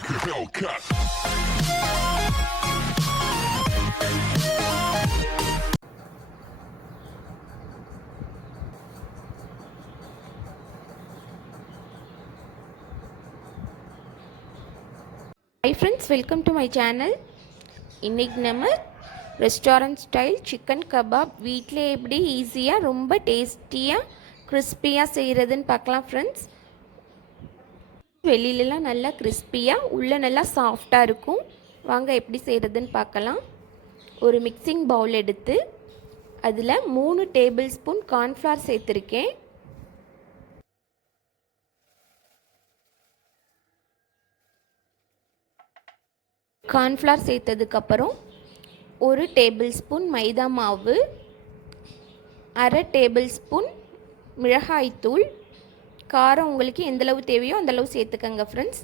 like a Hellcat. Hi friends, welcome to my channel. இன்னைக்கு நம்ம restaurant style chicken kebab வீட்டில் எப்படி ஈஸியாக ரொம்ப டேஸ்டியாக கிறிஸ்பியாக செய்கிறதுன்னு பார்க்கலாம் ஃப்ரெண்ட்ஸ். வெளியிலலாம் நல்லா கிறிஸ்பியாக உள்ளே நல்லா சாஃப்டாக இருக்கும். வாங்க எப்படி செய்கிறதுன்னு பார்க்கலாம். ஒரு மிக்சிங் பவுல் எடுத்து அதில் 3 டேபிள் ஸ்பூன் கார்ன்ஃப்ளவர் சேர்த்துருக்கேன். கார்ன்ஃப்ளவர் சேர்த்ததுக்கப்புறம் 1 டேபிள் ஸ்பூன் மைதா மாவு, 1/2 டேபிள் ஸ்பூன் மிளகாய்த்தூள், காரம் உங்களுக்கு எந்தளவு தேவையோ அந்தளவு சேர்த்துக்கங்க ஃப்ரெண்ட்ஸ்.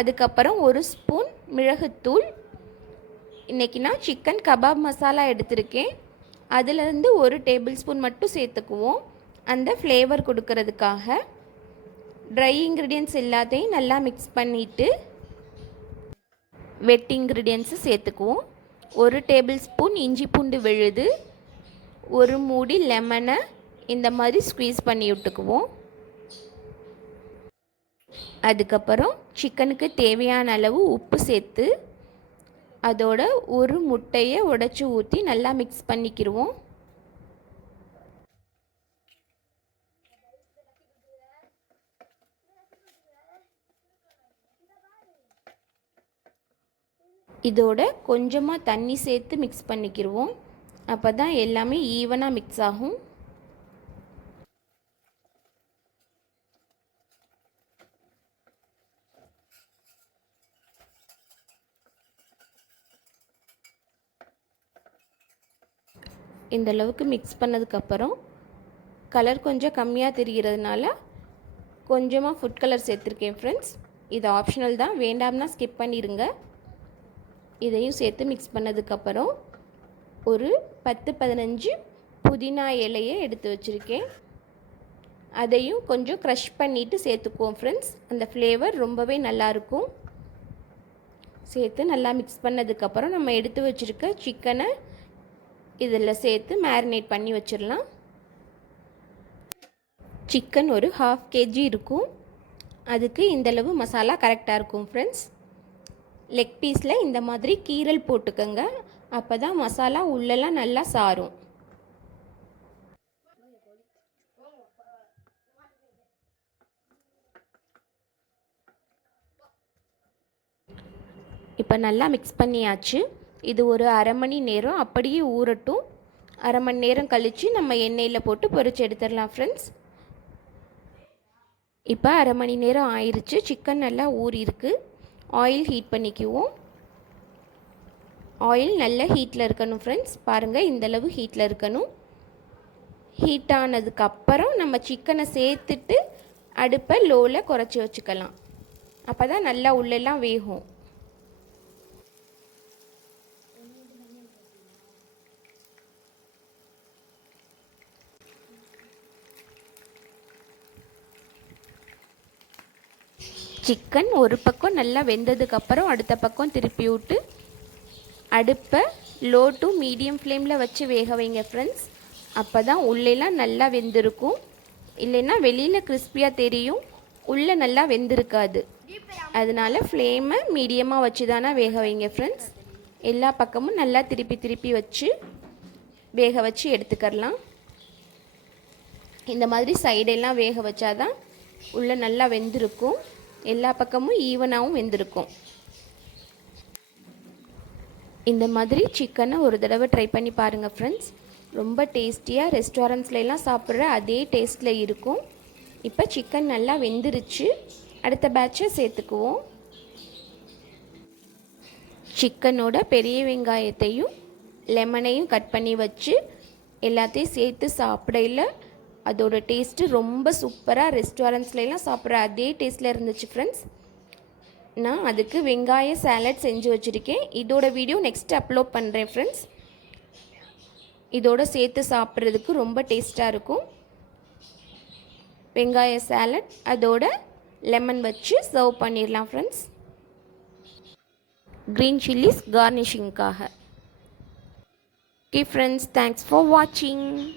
அதுக்கப்புறம் 1 ஸ்பூன் மிளகுத்தூள். இன்றைக்கி நான் சிக்கன் கபாப் மசாலா எடுத்திருக்கேன். அதிலேருந்து 1 டேபிள் ஸ்பூன் மட்டும் சேர்த்துக்குவோம், அந்த ஃப்ளேவர் கொடுக்கறதுக்காக. ட்ரை இன்க்ரீடியன்ட்ஸ் எல்லாத்தையும் நல்லா மிக்ஸ் பண்ணிவிட்டு வெட் இன்க்ரீடியன்ட்ஸு சேர்த்துக்குவோம். 1 டேபிள் ஸ்பூன் இஞ்சி பூண்டு விழுது, 1 மூடி லெமனை இந்த மாதிரி ஸ்க்வீஸ் பண்ணி விட்டுக்குவோம். அதுக்கப்புறம் சிக்கனுக்கு தேவையான அளவு உப்பு சேர்த்து அதோட 1 முட்டையை உடைச்சி ஊற்றி நல்லா மிக்ஸ் பண்ணிக்கிடுவோம். இதோட கொஞ்சமாக தண்ணி சேர்த்து மிக்ஸ் பண்ணிக்கிடுவோம். அப்போ தான் எல்லாமே ஈவனாக மிக்ஸ் ஆகும். இந்த அளவுக்கு மிக்ஸ் பண்ணதுக்கப்புறம் கலர் கொஞ்சம் கம்மியாக தெரிகிறதுனால கொஞ்சமாக ஃபுட் கலர் சேர்த்துருக்கேன் ஃப்ரெண்ட்ஸ். இது ஆப்ஷனல் தான், வேண்டாம்னா ஸ்கிப் பண்ணிடுங்க. இதையும் சேர்த்து மிக்ஸ் பண்ணதுக்கப்புறம் ஒரு 10-15 புதினா இலையை எடுத்து வச்சுருக்கேன். அதையும் கொஞ்சம் க்ரஷ் பண்ணிவிட்டு சேர்த்துக்குவோம் ஃப்ரெண்ட்ஸ். அந்த ஃப்ளேவர் ரொம்பவே நல்லாயிருக்கும். சேர்த்து நல்லா மிக்ஸ் பண்ணதுக்கப்புறம் நம்ம எடுத்து வச்சுருக்க சிக்கனை இதில் சேர்த்து மேரினேட் பண்ணி வச்சிடலாம். சிக்கன் ஒரு 1/2 kg இருக்கும். அதுக்கு இந்தளவு மசாலா கரெக்டாக இருக்கும் ஃப்ரெண்ட்ஸ். லெக் பீஸில் இந்த மாதிரி கீரல் போட்டுக்கோங்க, அப்போ தான் மசாலா உள்ளெல்லாம் நல்லா சாரும். இப்போ நல்லா மிக்ஸ் பண்ணியாச்சு. இது ஒரு 1/2 மணி நேரம் அப்படியே ஊறட்டும். 1/2 மணி நேரம் கழித்து நம்ம எண்ணெயில் போட்டு பொரிச்சு எடுத்துடலாம் ஃப்ரெண்ட்ஸ். இப்போ 1/2 மணி நேரம் ஆயிடுச்சு. சிக்கன் நல்லா ஊறிருக்கு. ஆயில் ஹீட் பண்ணிக்குவோம். ஆயில் நல்ல ஹீட்டில் இருக்கணும் ஃப்ரெண்ட்ஸ். பாருங்கள், இந்தளவு ஹீட்டில் இருக்கணும். ஹீட் ஆனதுக்கப்புறம் நம்ம சிக்கனை சேர்த்துட்டு அடுப்பை லோவில் குறைச்சி வச்சுக்கலாம். அப்போ தான் நல்லா உள்ளெல்லாம் வேகும். சிக்கன் ஒரு பக்கம் நல்லா வெந்ததுக்கப்புறம் அடுத்த பக்கம் திருப்பி விட்டு அடுப்பை லோ டு மீடியம் ஃப்ளேமில் வச்சு வேக வைங்க ஃப்ரெண்ட்ஸ். அப்போ தான் உள்ளெல்லாம் நல்லா வெந்திருக்கும். இல்லைன்னா வெளியில் கிறிஸ்பியாக தெரியும், உள்ளே நல்லா வெந்திருக்காது. அதனால் ஃப்ளேமை மீடியமாக வச்சு தானே வேக வைங்க ஃப்ரெண்ட்ஸ். எல்லா பக்கமும் நல்லா திருப்பி திருப்பி வச்சு வேக வச்சு எடுத்துக்கலாம். இந்த மாதிரி சைடெல்லாம் வேக வச்சாதான் உள்ளே நல்லா வெந்திருக்கும், எல்லா பக்கமும் ஈவனாகவும் வெந்திருக்கும். இந்த மாதிரி சிக்கனை ஒரு தடவை ட்ரை பண்ணி பாருங்கள் ஃப்ரெண்ட்ஸ். ரொம்ப டேஸ்டியாக ரெஸ்டாரண்ட்ஸ்லாம் சாப்பிட்ற அதே டேஸ்ட்டில் இருக்கும். இப்போ சிக்கன் நல்லா வெந்துருச்சு. அடுத்த பேட்சை சேர்த்துக்குவோம். சிக்கனோட பெரிய வெங்காயத்தையும் லெமனையும் கட் பண்ணி வச்சு எல்லாத்தையும் சேர்த்து சாப்பிடையில் அதோட டேஸ்ட்டு ரொம்ப சூப்பராக ரெஸ்டாரண்ட்ஸ்லாம் சாப்பிட்ற அதே டேஸ்ட்டில் இருந்துச்சு ஃப்ரெண்ட்ஸ். நான் அதுக்கு வெங்காய சாலட் செஞ்சு வச்சுருக்கேன். இதோட வீடியோ நெக்ஸ்ட் அப்லோட் பண்ணுறேன் ஃப்ரெண்ட்ஸ். இதோட சேர்த்து சாப்பிட்றதுக்கு ரொம்ப டேஸ்ட்டாக இருக்கும். வெங்காய சாலட் அதோட லெமன் வச்சு சர்வ் பண்ணிடலாம் ஃப்ரெண்ட்ஸ். க்ரீன் சில்லிஸ் கார்னிஷிங்காக. ஓகே ஃப்ரெண்ட்ஸ், தேங்க்ஸ் ஃபார் வாட்சிங்.